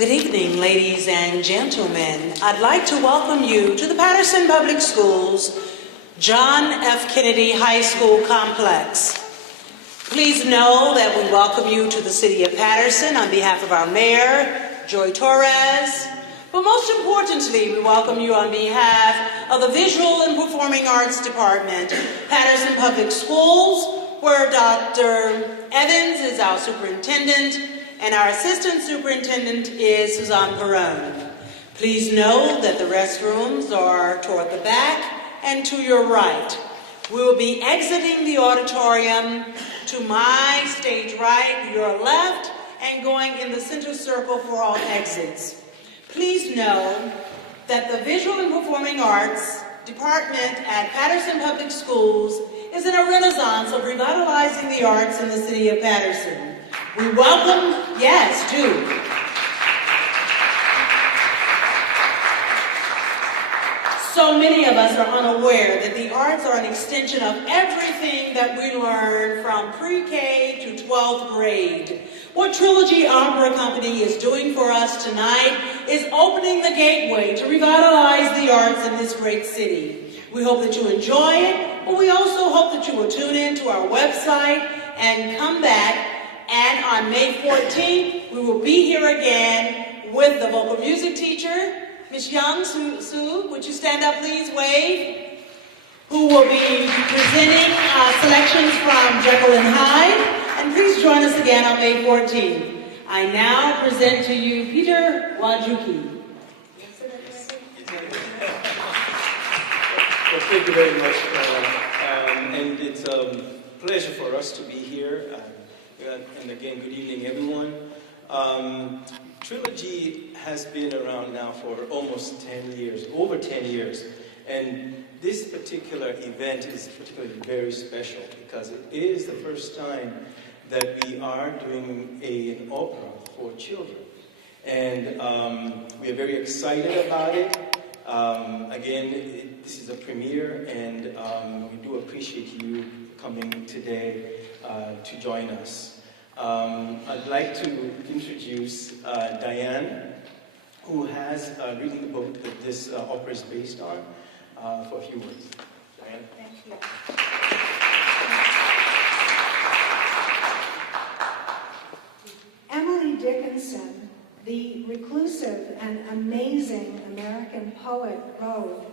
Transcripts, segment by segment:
Good evening, ladies and gentlemen. I'd like to welcome you to the Patterson Public Schools John F. Kennedy High School Complex. Please know that we welcome you to the City of Patterson on behalf of our Mayor, Joy Torres, but most importantly, we welcome you on behalf of the Visual and Performing Arts Department, Patterson Public Schools, where Dr. Evans is our superintendent, and our assistant superintendent is Suzanne Perrone. Please know that the restrooms are toward the back and to your right. We will be exiting the auditorium to my stage right, your left, and going in the center circle for all exits. Please know that the Visual and Performing Arts Department at Patterson Public Schools is in a renaissance of revitalizing the arts in the city of Patterson. We welcome, yes, too. So many of us are unaware that the arts are an extension of everything that we learn from pre-K to 12th grade. What Trilogy Opera Company is doing for us tonight is opening the gateway to revitalize the arts in this great city. We hope that you enjoy it, but we also hope that you will tune in to our website and come back. And on May 14th, we will be here again with the vocal music teacher, Ms. Young Sue, would you stand up, please, wave, who will be presenting selections from Jekyll and Hyde. And please join us again on May 14th. I now present to you Peter Wajuki. Well, thank you very much, and it's a pleasure for us to be here. And again, good evening, everyone. Trilogy has been around now for almost 10 years, over 10 years. And this particular event is particularly very special because it is the first time that we are doing an opera for children. And we are very excited about it. Again, this is a premiere, and we do appreciate you coming today to join us. I'd like to introduce Diane, who has written the book that this opera is based on, for a few words. Diane? Thank you. Emily Dickinson, the reclusive and amazing American poet, wrote,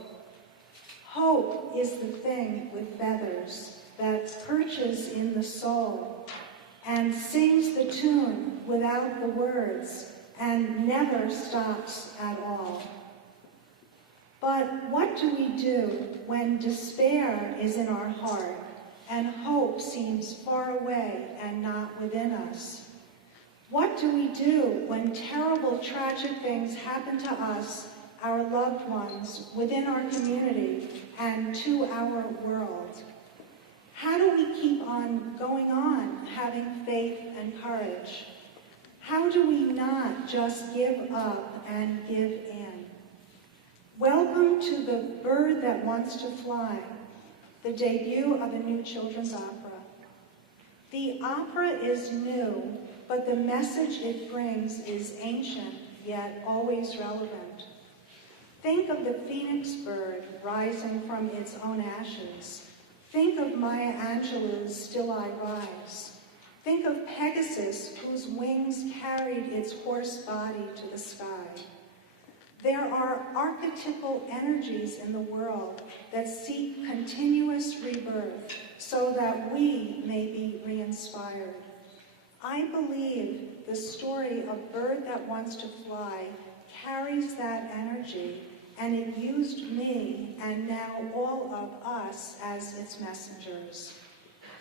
"Hope is the thing with feathers that perches in the soul and sings the tune without the words and never stops at all." But what do we do when despair is in our heart and hope seems far away and not within us? What do we do when terrible, tragic things happen to us, our loved ones, within our community, and to our world? How do we keep on going on, having faith and courage? How do we not just give up and give in? Welcome to The Bird That Wants to Fly, the debut of a new children's opera. The opera is new, but the message it brings is ancient, yet always relevant. Think of the phoenix bird rising from its own ashes. Think of Maya Angelou's Still I Rise. Think of Pegasus, whose wings carried its horse body to the sky. There are archetypal energies in the world that seek continuous rebirth so that we may be re-inspired. I believe the story of Bird That Wants to Fly carries that energy, and it used me and now all of us as its messengers.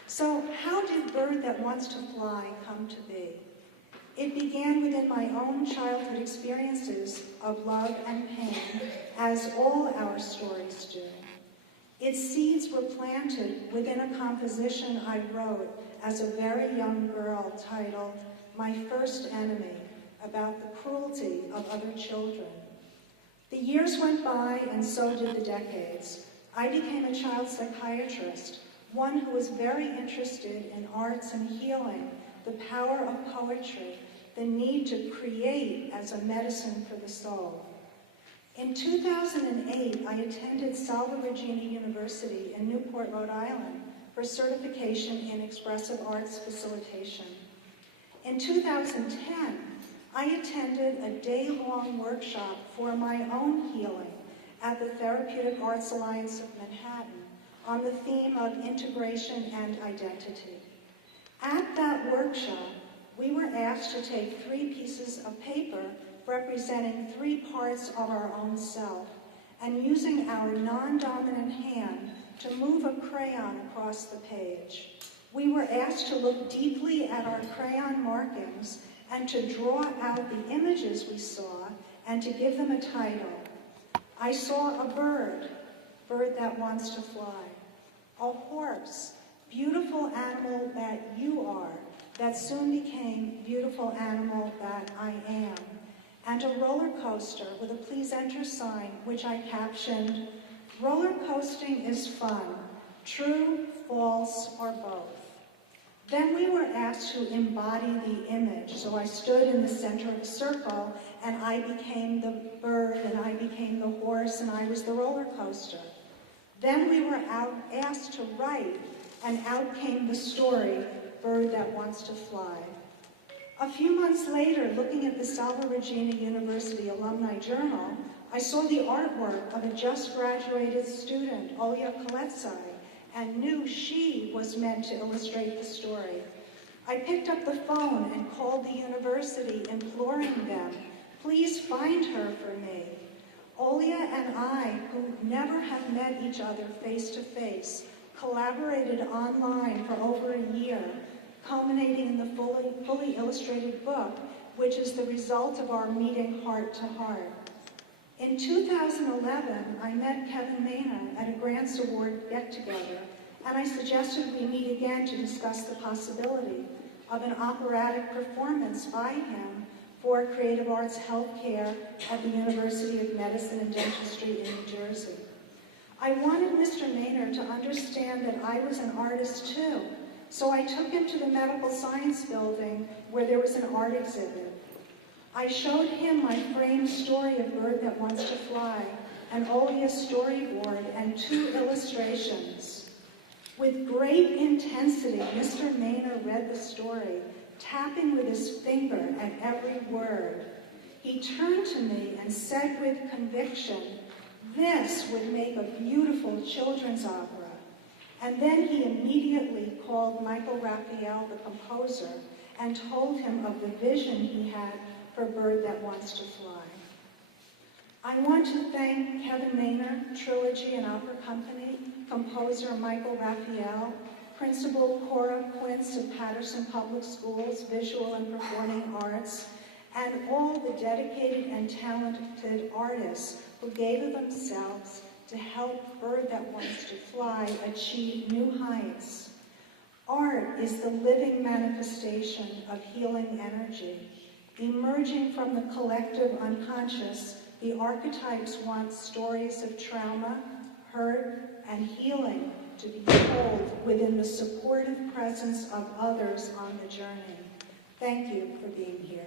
So how did Bird That Wants to Fly come to be? It began within my own childhood experiences of love and pain, as all our stories do. Its seeds were planted within a composition I wrote as a very young girl titled My First Enemy, about the cruelty of other children. The years went by, and so did the decades. I became a child psychiatrist, one who was very interested in arts and healing, the power of poetry, the need to create as a medicine for the soul. In 2008, I attended Salve Regina University in Newport, Rhode Island for certification in expressive arts facilitation. In 2010, I attended a day-long workshop for my own healing at the Therapeutic Arts Alliance of Manhattan on the theme of integration and identity. At that workshop, we were asked to take 3 pieces of paper representing 3 parts of our own self, and using our non-dominant hand to move a crayon across the page. We were asked to look deeply at our crayon markings and to draw out the images we saw and to give them a title. I saw a bird that wants to fly, a horse, beautiful animal that you are, that soon became beautiful animal that I am, and a roller coaster with a please enter sign, which I captioned, "Roller coasting is fun, true, false, or both." Then we were asked to embody the image, so I stood in the center of a circle, and I became the bird, and I became the horse, and I was the roller coaster. Then we were asked to write, and out came the story, "Bird That Wants to Fly." A few months later, looking at the Salve Regina University Alumni Journal, I saw the artwork of a just graduated student, Olya Kaltsei, and knew she was meant to illustrate the story. I picked up the phone and called the university, imploring them, "Please find her for me." Olya and I, who never have met each other face to face, collaborated online for over a year, culminating in the fully illustrated book, which is the result of our meeting heart to heart. In 2011, I met Kevin Maynard at a Grants Award get-together, and I suggested we meet again to discuss the possibility of an operatic performance by him for Creative Arts Healthcare at the University of Medicine and Dentistry in New Jersey. I wanted Mr. Maynard to understand that I was an artist too, so I took him to the Medical Science Building where there was an art exhibit. I showed him my framed story of Bird That Wants to Fly, an Olya storyboard, and 2 illustrations. With great intensity, Mr. Maynard read the story, tapping with his finger at every word. He turned to me and said with conviction, "This would make a beautiful children's opera." And then he immediately called Michael Raphael, the composer, and told him of the vision he had for Bird That Wants to Fly. I want to thank Kevin Maynard, Trilogy and Opera Company, composer Michael Raphael, Principal Cora Quince of Patterson Public Schools, Visual and Performing Arts, and all the dedicated and talented artists who gave of themselves to help Bird That Wants to Fly achieve new heights. Art is the living manifestation of healing energy. Emerging from the collective unconscious, the archetypes want stories of trauma, hurt, and healing to be told within the supportive presence of others on the journey. Thank you for being here.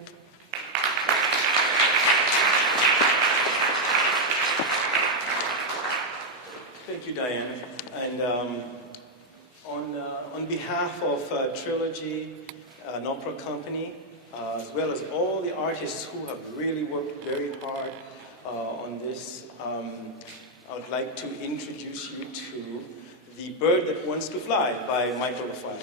Thank you, Diane. And on behalf of Trilogy, an opera company, as well as all the artists who have really worked very hard on this, I would like to introduce you to The Bird That Wants to Fly by Michael Raphael.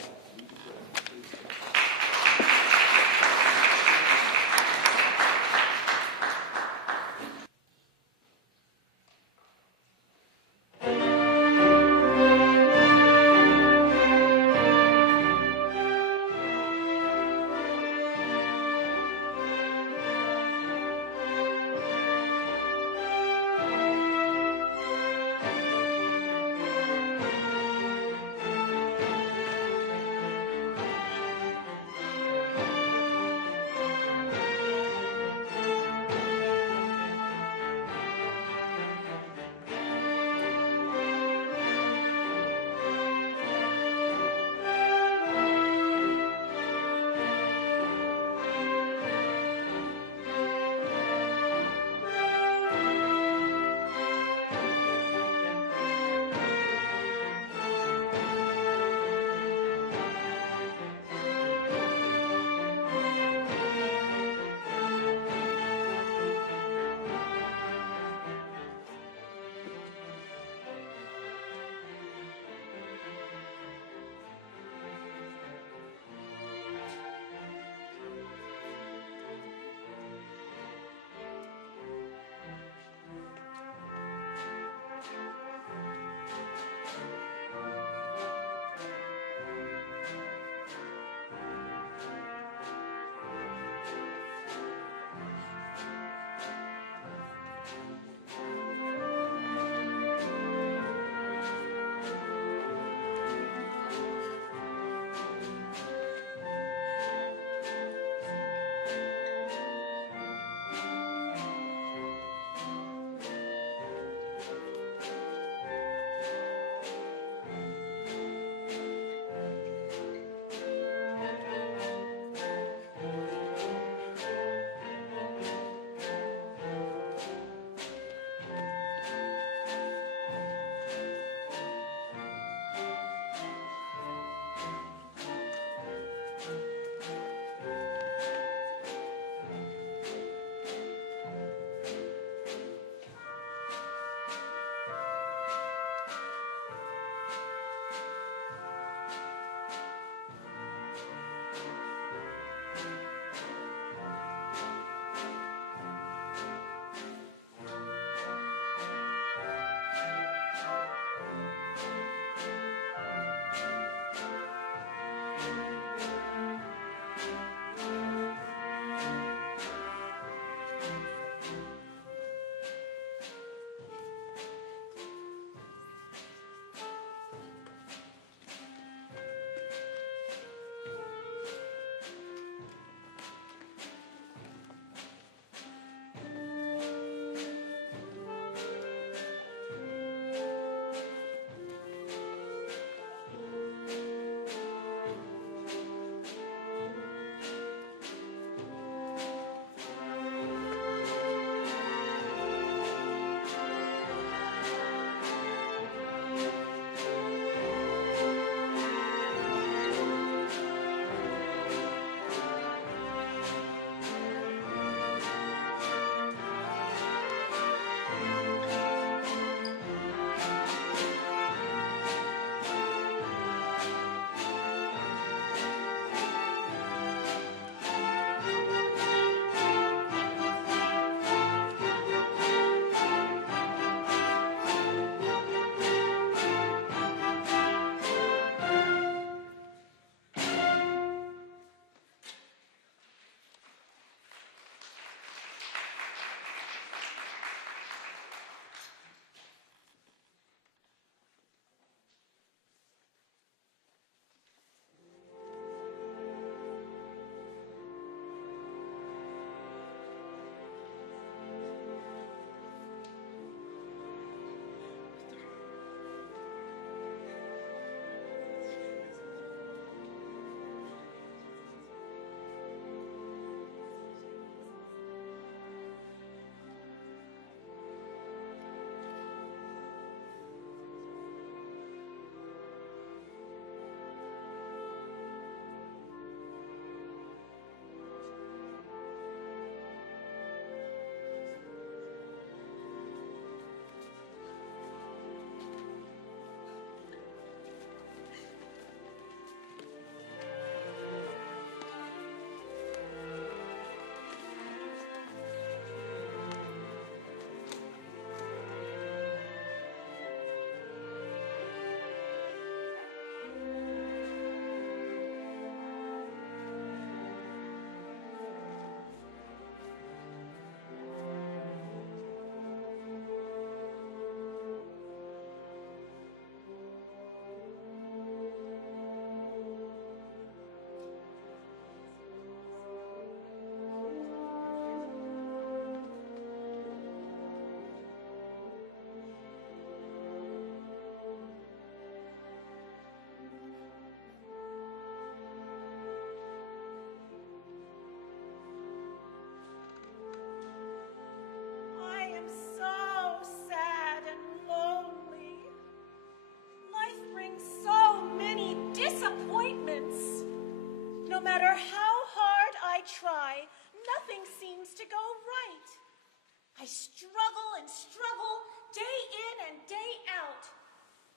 struggle and struggle day in and day out,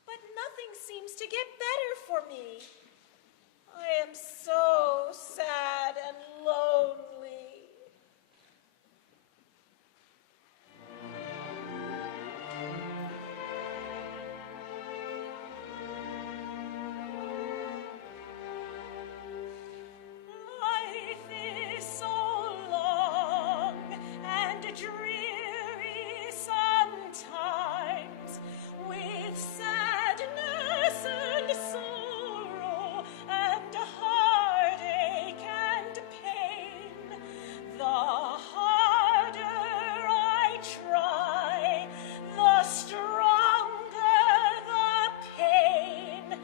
but nothing seems to get better for me. I am so sad and lonely. Life is so long and dreary sometimes, with sadness and sorrow and heartache and pain. The harder I try, the stronger the pain.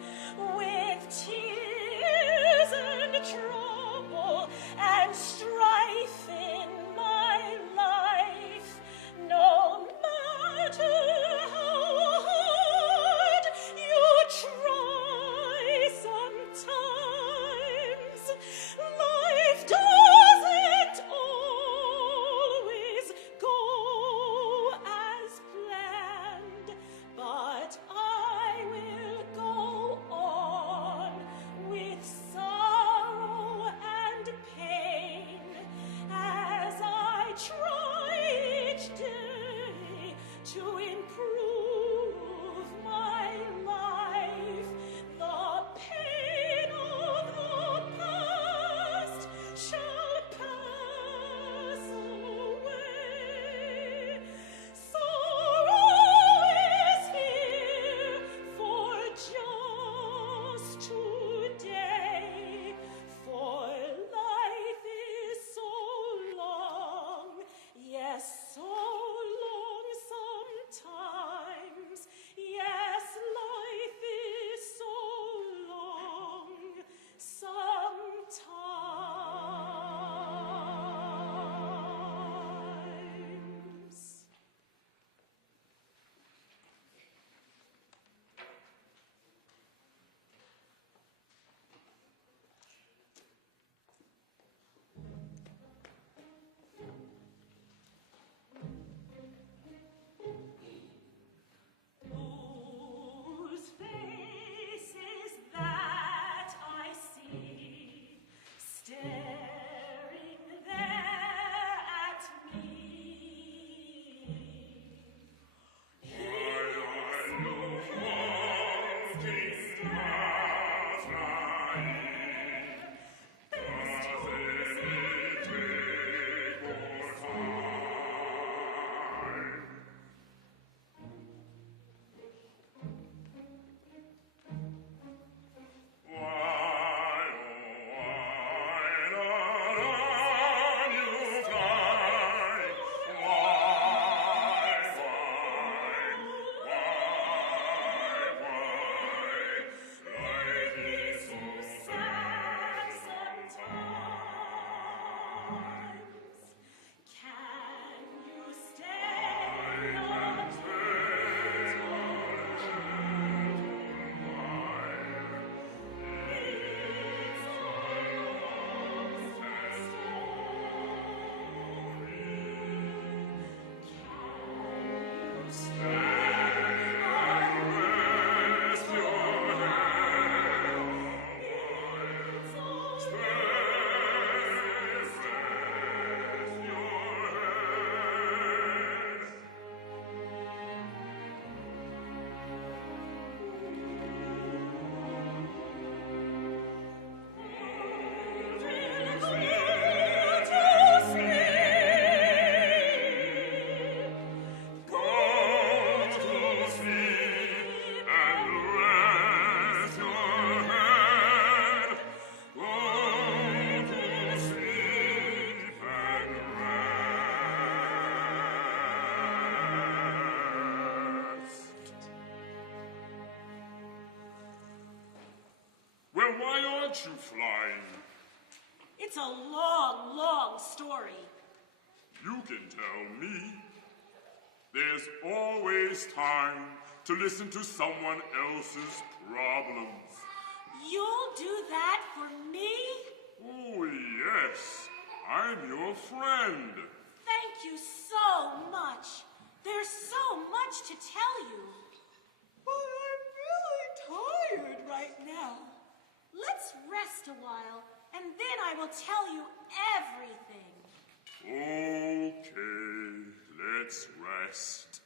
With tears and trouble and strife in my life, no matter how hard you try sometimes, life doesn't always go as planned, but I will go on with sorrow and pain as I try each day to improve my life. The pain of the past shall pass away. Sorrow is here for just today, for life is so long, yes, so long sometimes. Yes, life is so long sometimes. Whose face is that I see staring there at me? Life is so sad sometimes. Can you stay not It's a long story. Can you stay? Rest your head. It's a rest your head. Well, why aren't you flying? It's a long, long story. You can tell me. There's always time to listen to someone else's problems. You'll do that for me? Oh, yes. I'm your friend. Thank you so much. much to tell you. But I'm really tired right now. Let's rest a while, and then I will tell you everything. Okay, let's rest.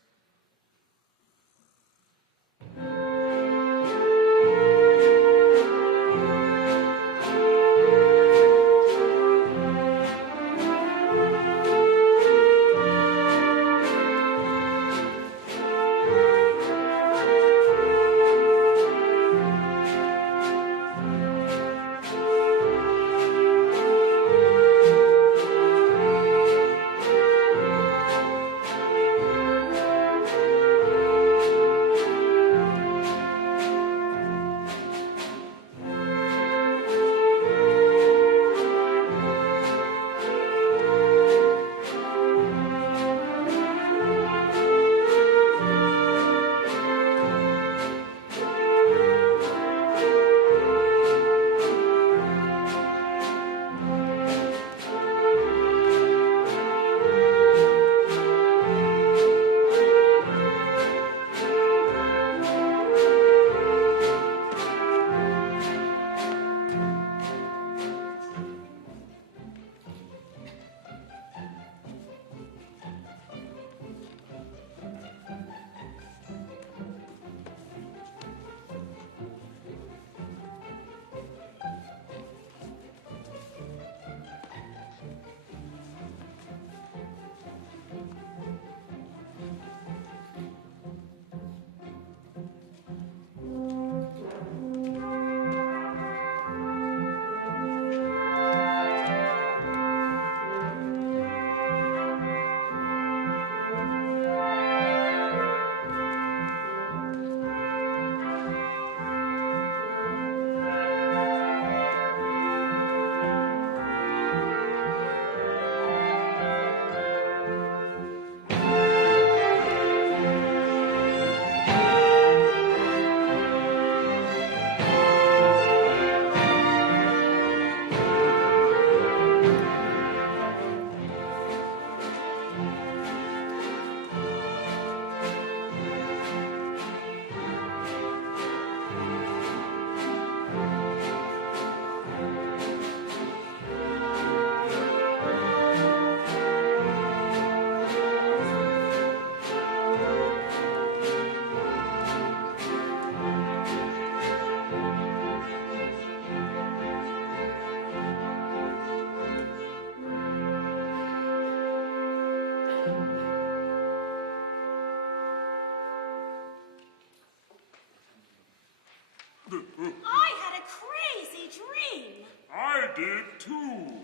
I had a crazy dream. I did too.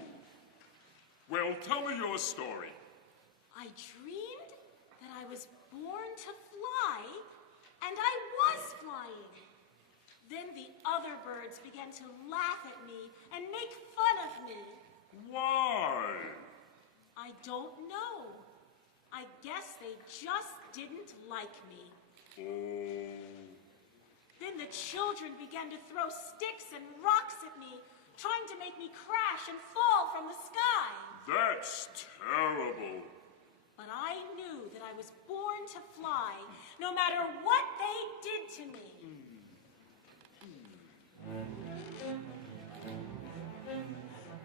Well, tell me your story. I dreamed that I was born to fly, and I was flying. Then the other birds began to laugh at me and make fun of me. Why? I don't know. I guess they just didn't like me. Oh. Then the children began to throw sticks and rocks at me, trying to make me crash and fall from the sky. That's terrible. But I knew that I was born to fly, no matter what they did to me.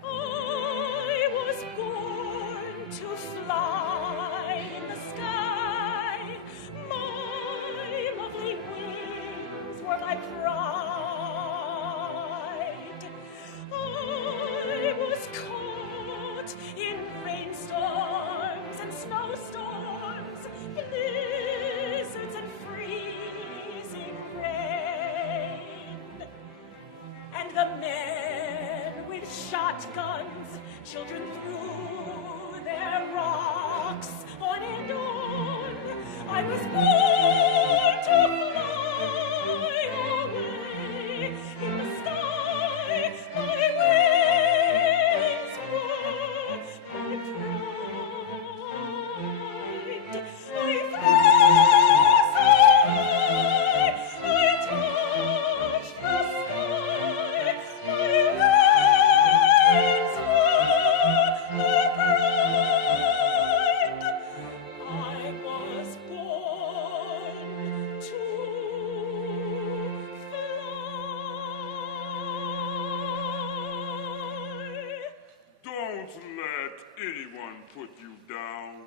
I was born to fly in the sky. My lovely wings were my pride. I was caught in rainstorms and snowstorms, blizzards and freezing rain. And the men with shotguns, children threw their rocks on and on. I was born to fly away in the sky. My wings were my pride. I flew so high, I touched the sky. My wings were my pride. I was born put you down.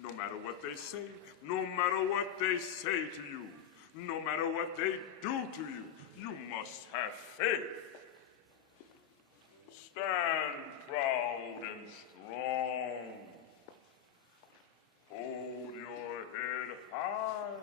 No matter what they say, no matter what they say to you, no matter what they do to you, you must have faith. Stand proud and strong. Hold your head high.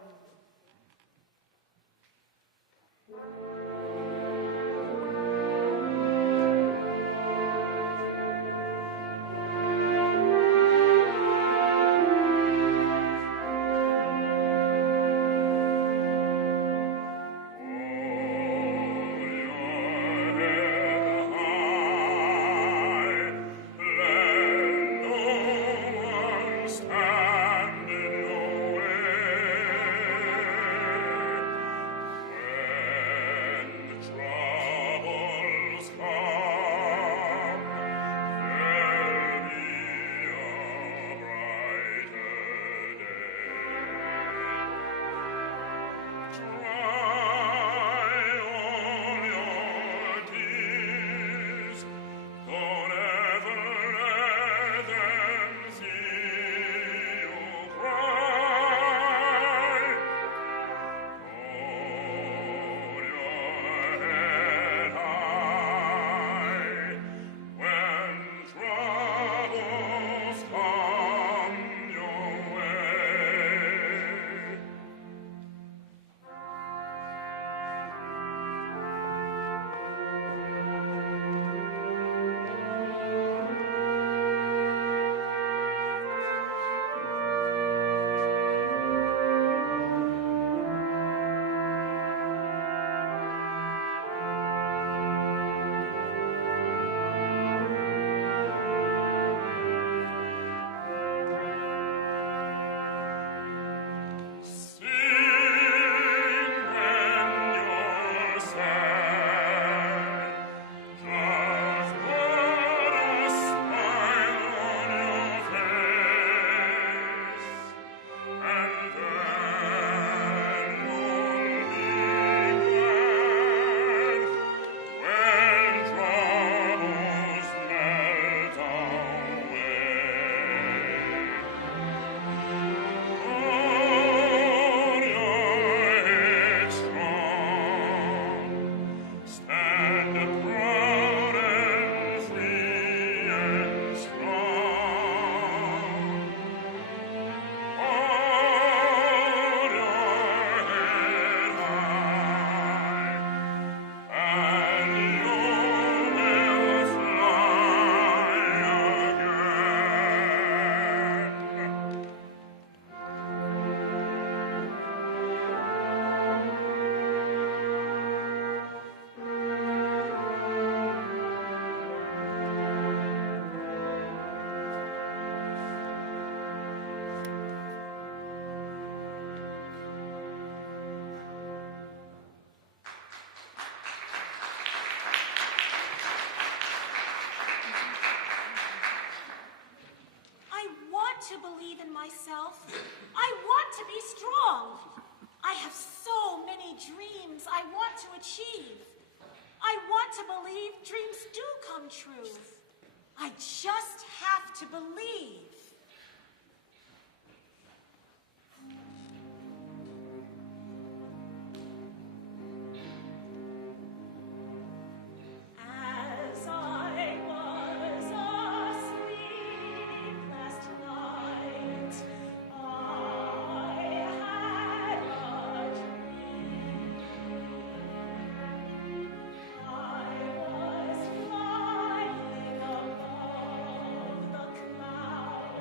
To believe in myself. I want to be strong. I have so many dreams I want to achieve. I want to believe dreams do come true. I just have to believe. Above the clouds.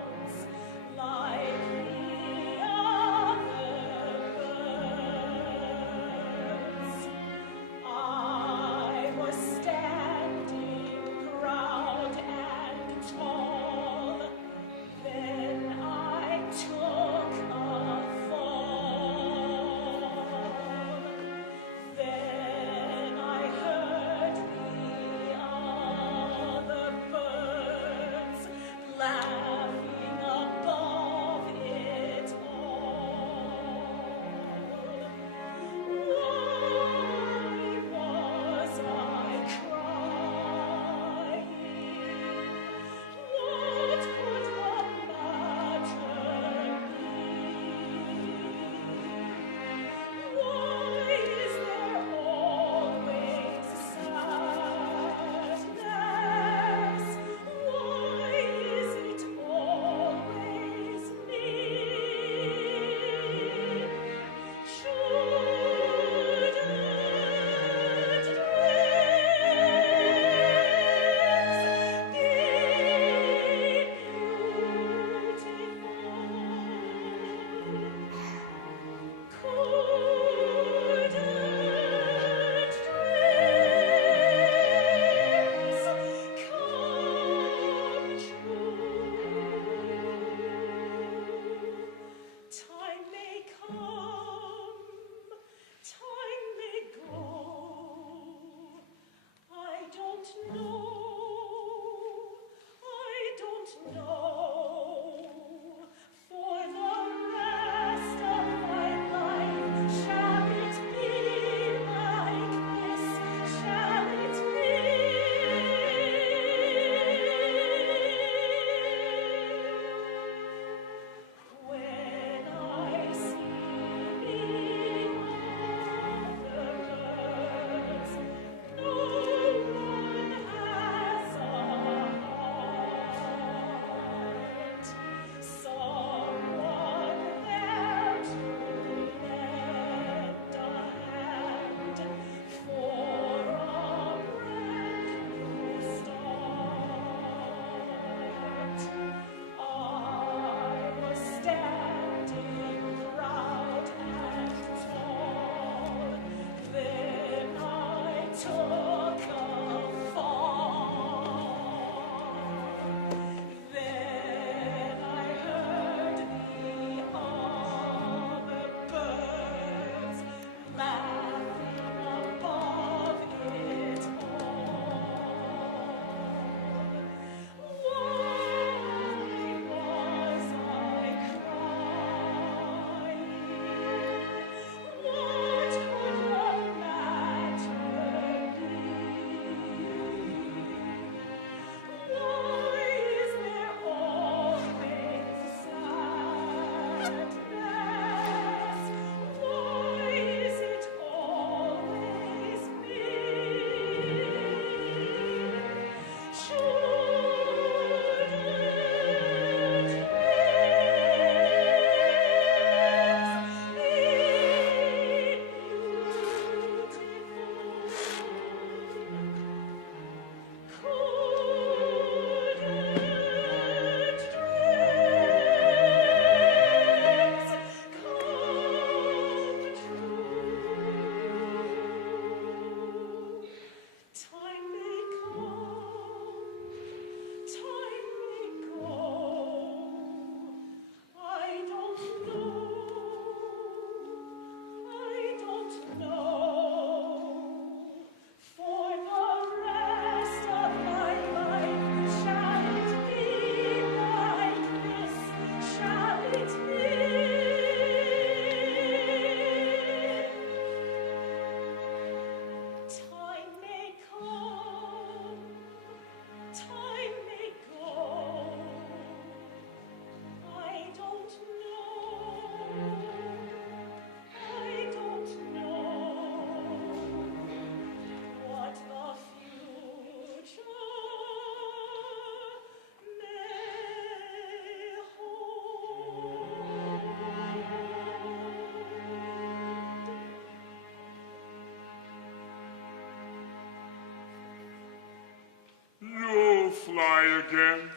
again?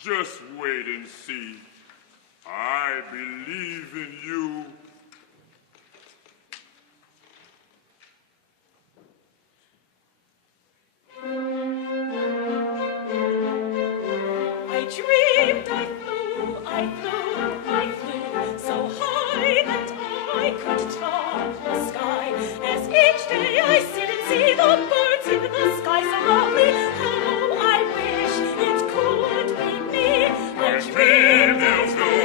Just wait and see. I believe in you. I dreamed I flew, so high that I could touch the sky. As each day I sit and see the birds in the sky so lovely, how I wish it could be me. I dreamed you flew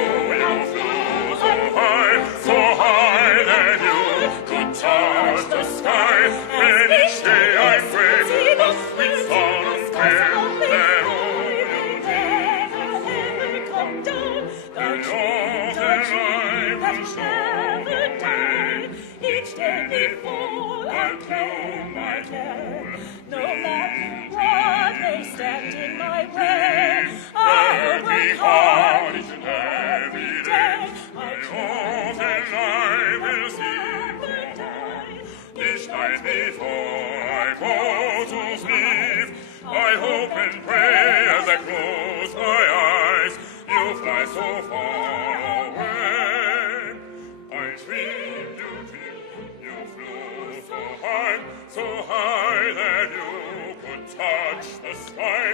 So high that you could touch the sky. And each day I pray a sweet song of prayer that all your dreams will never come down. That all that I will never die. Each day before I blow my care, no matter what may stand in my way, I'll work hard each and every day. All that I will see each night before I go to sleep. I hope and pray as I close my eyes, you fly so far away. I dreamed you flew so high that you could touch the sky.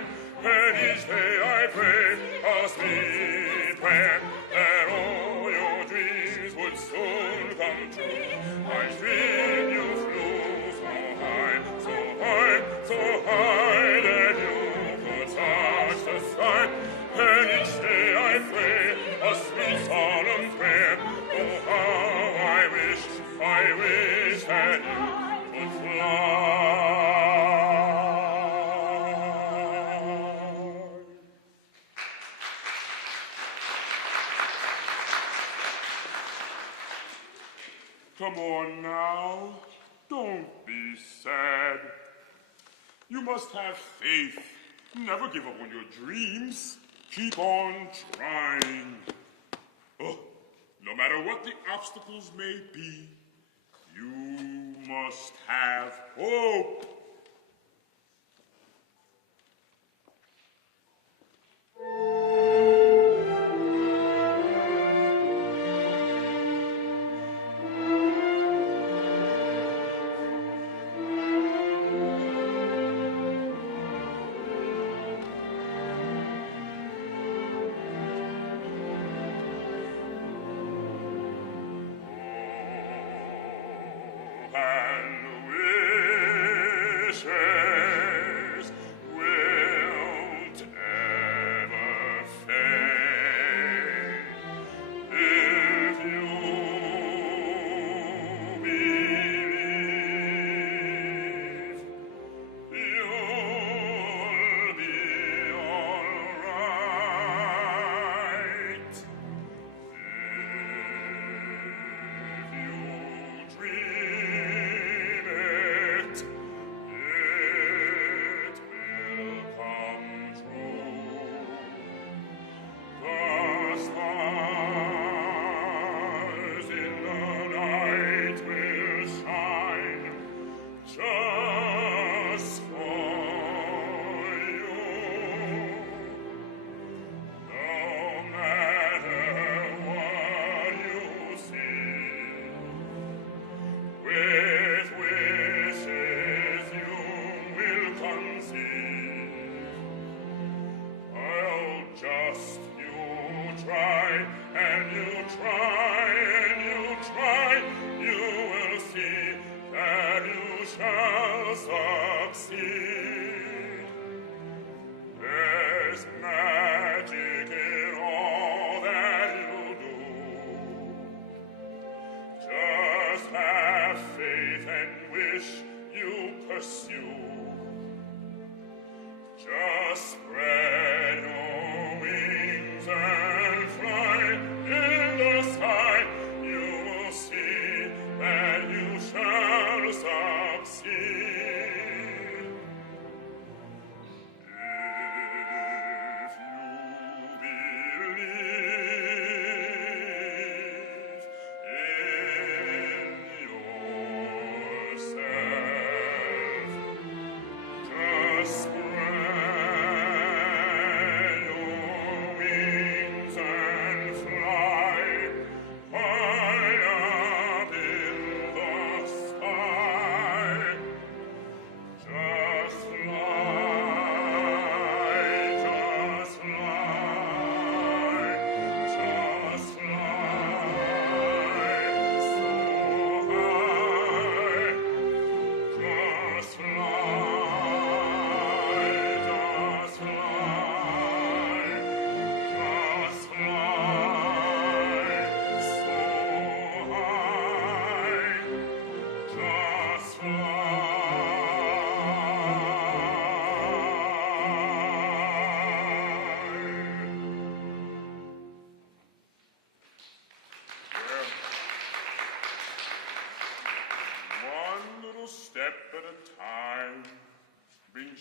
And each day I pray a sweet prayer that all your dreams would soon come true. I dreamed you flew so high that you could touch the sky. And each day I pray a sweet solemn prayer. Oh, how I wish that you could fly. Come on now, don't be sad. You must have faith. Never give up on your dreams. Keep on trying. Oh, no matter what the obstacles may be, you must have hope.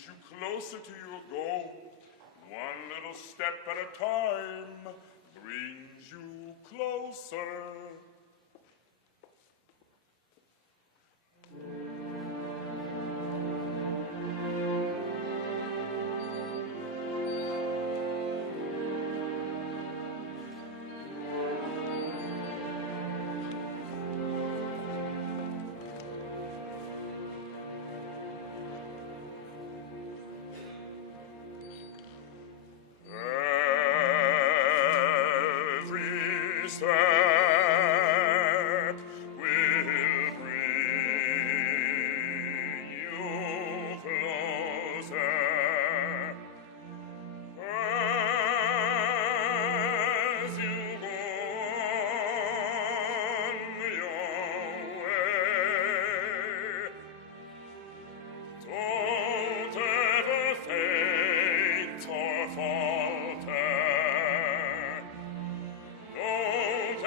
brings you closer to your goal. One little step at a time brings you closer. Every step will bring you closer. As you go on your way, don't ever faint or falter. Don't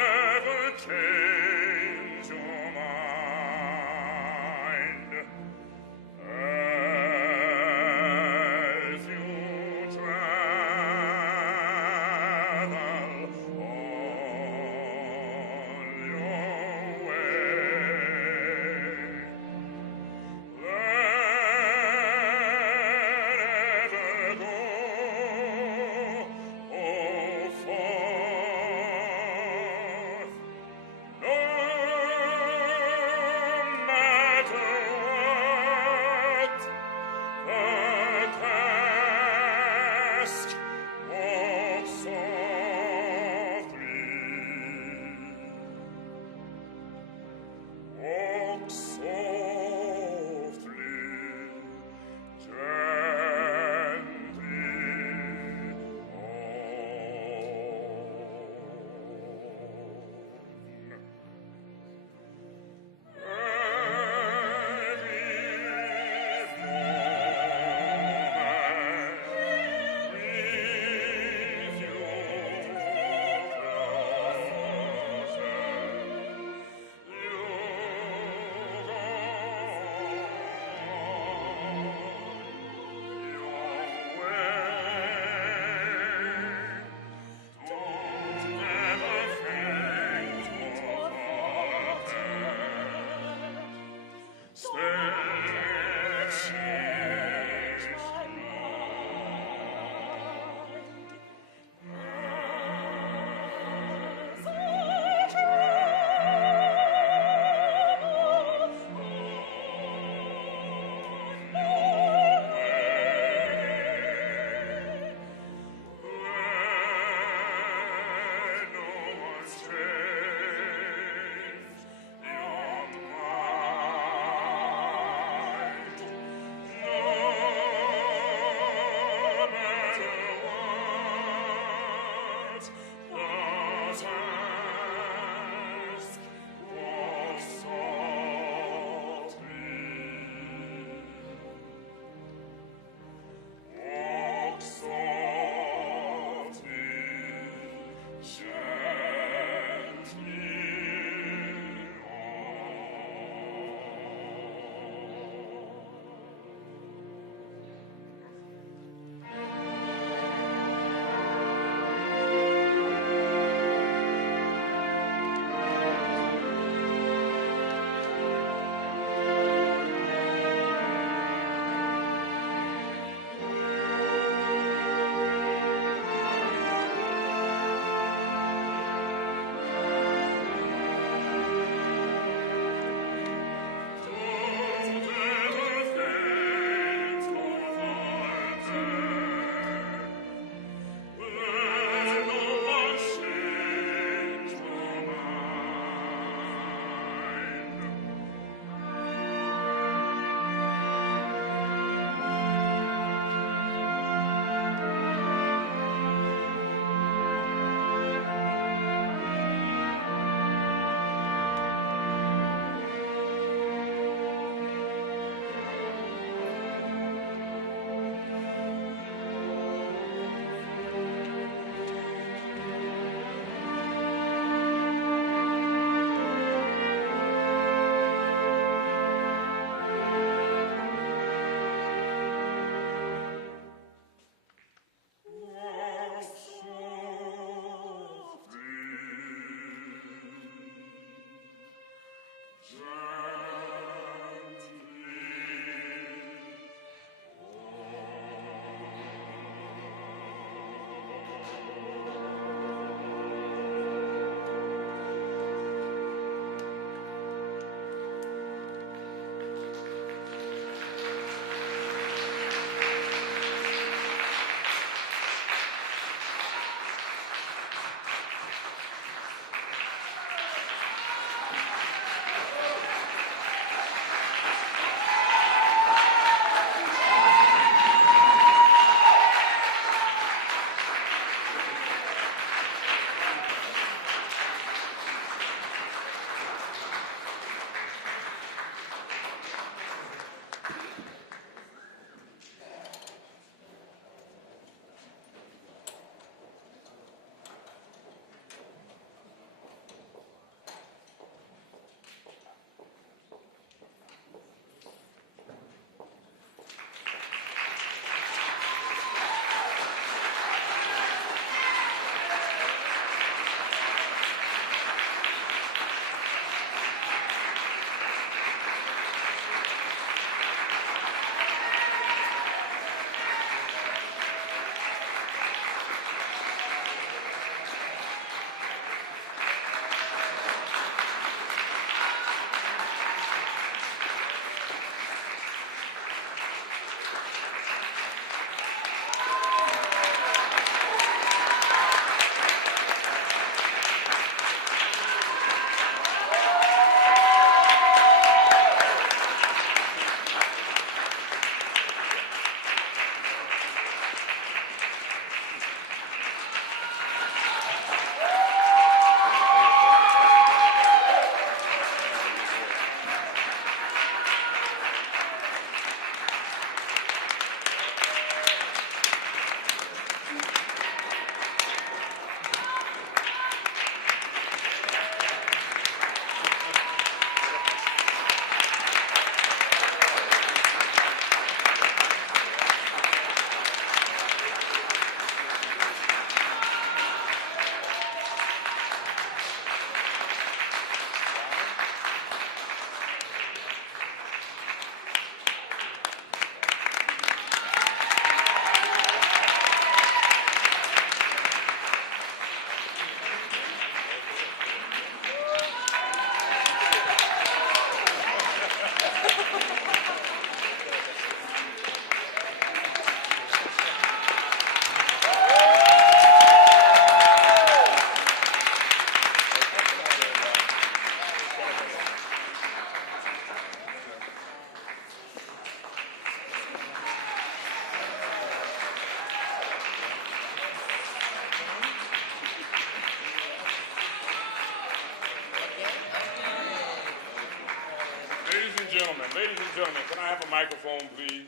gentlemen, can I have a microphone, please?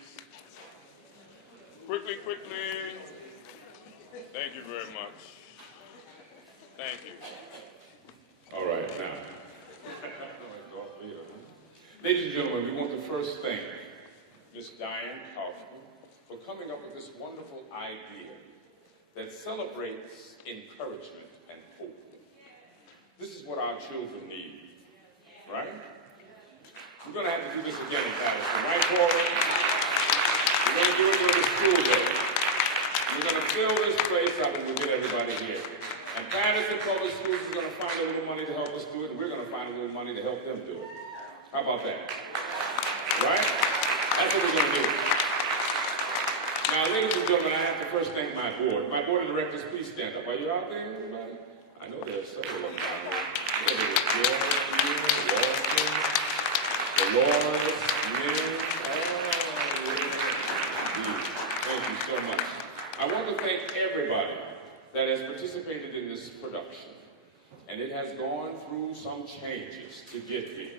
Quickly, quickly. Thank you very much. Thank you. All right, now. Ladies and gentlemen, we want to first thank Miss Diane Kaufman for coming up with this wonderful idea that celebrates encouragement and hope. This is what our children need, right? We're going to have to do this again in Patterson, right, Corey? We're going to do it during the school day. We're going to fill this place up and we'll get everybody here. And Patterson Public Schools is going to find a little money to help us do it, and we're going to find a little money to help them do it. How about that? Right? That's what we're going to do. Now, ladies and gentlemen, I have to first thank my board. My board of directors, please stand up. Are you out there, everybody? I know there's several of them out there. Dolores, Lynn, thank you so much. I want to thank everybody that has participated in this production. And it has gone through some changes to get here.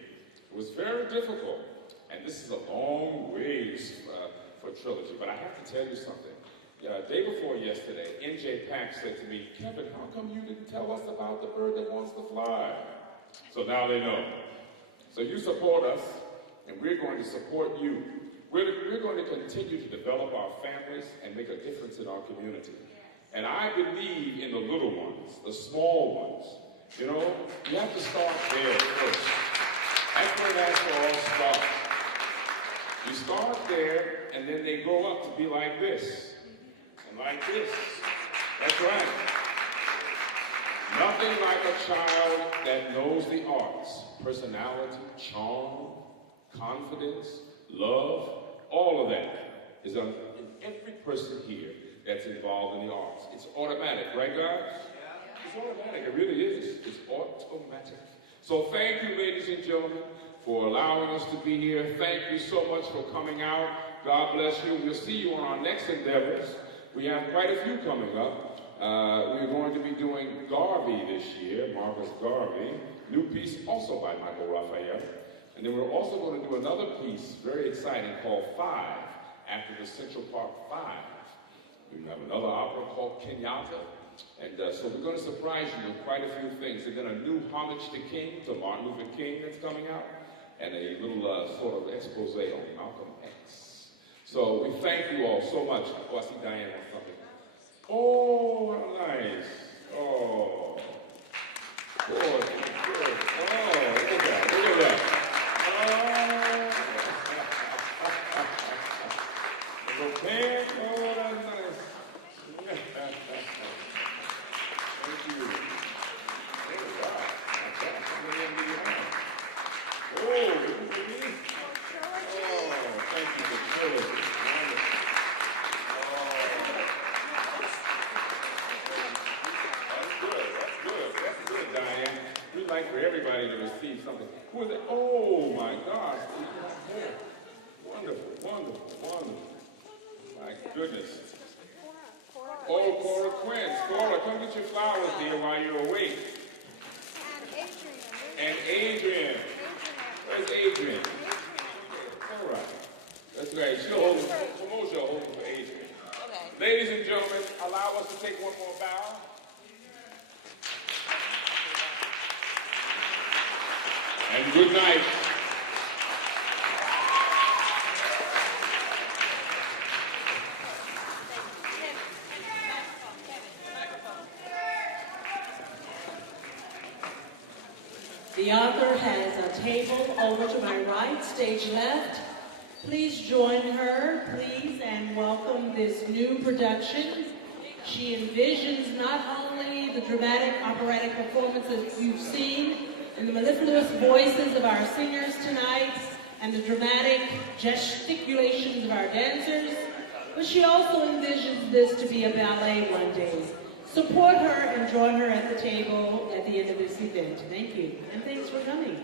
It was very difficult. And this is a long ways for Trilogy. But I have to tell you something. Day before yesterday, N.J. Pack said to me, Kevin, how come you didn't tell us about the bird that wants to fly? So now they know. So you support us, and we're going to support you. We're going to continue to develop our families and make a difference in our community. And I believe in the little ones, the small ones. You know, you have to start there first. That's where that all starts. You start there, and then they grow up to be like this, and like this. That's right. Nothing like a child that knows the arts, personality, charm, confidence, love, all of that is in every person here that's involved in the arts. It's automatic, right, guys? It's automatic. It really is. It's automatic. So thank you, ladies and gentlemen, for allowing us to be here. Thank you so much for coming out. God bless you. We'll see you on our next endeavors. We have quite a few coming up. We're going to be doing Garvey this year, Marcus Garvey. New piece also by Michael Raphael. And then we're also going to do another piece, very exciting, called Five, after the Central Park Five. We have another opera called Kenyatta. And so we're going to surprise you with quite a few things. There's a new homage to King, to Martin Luther King that's coming out, and a little sort of expose on Malcolm X. So we thank you all so much. Oh, I see Diane on something. Oh, how nice. Oh. Good, good. Oh, look at that. Look at that. Oh. Okay. Oh, that's nice. Thank you. Oh, wow. Oh, this is me. Oh, thank you for Trilogy. We'd like for everybody to receive something. Who is it? Oh my gosh. Wonderful, wonderful, wonderful. My goodness. Oh, Cora Quinn. Cora, come get your flowers here while you're awake. And Adrian. Where's Adrian? All right. That's right. She'll hold it. Promotion will hold it for Adrian. Okay. Ladies and gentlemen, allow us to take one more bow. And good night. The author has a table over to my right, stage left. Please join her, please, and welcome this new production. She envisions not only the dramatic operatic performances you've seen, and the mellifluous voices of our singers tonight, and the dramatic gesticulations of our dancers, but she also envisions this to be a ballet one day. Support her and join her at the table at the end of this event. Thank you, and thanks for coming.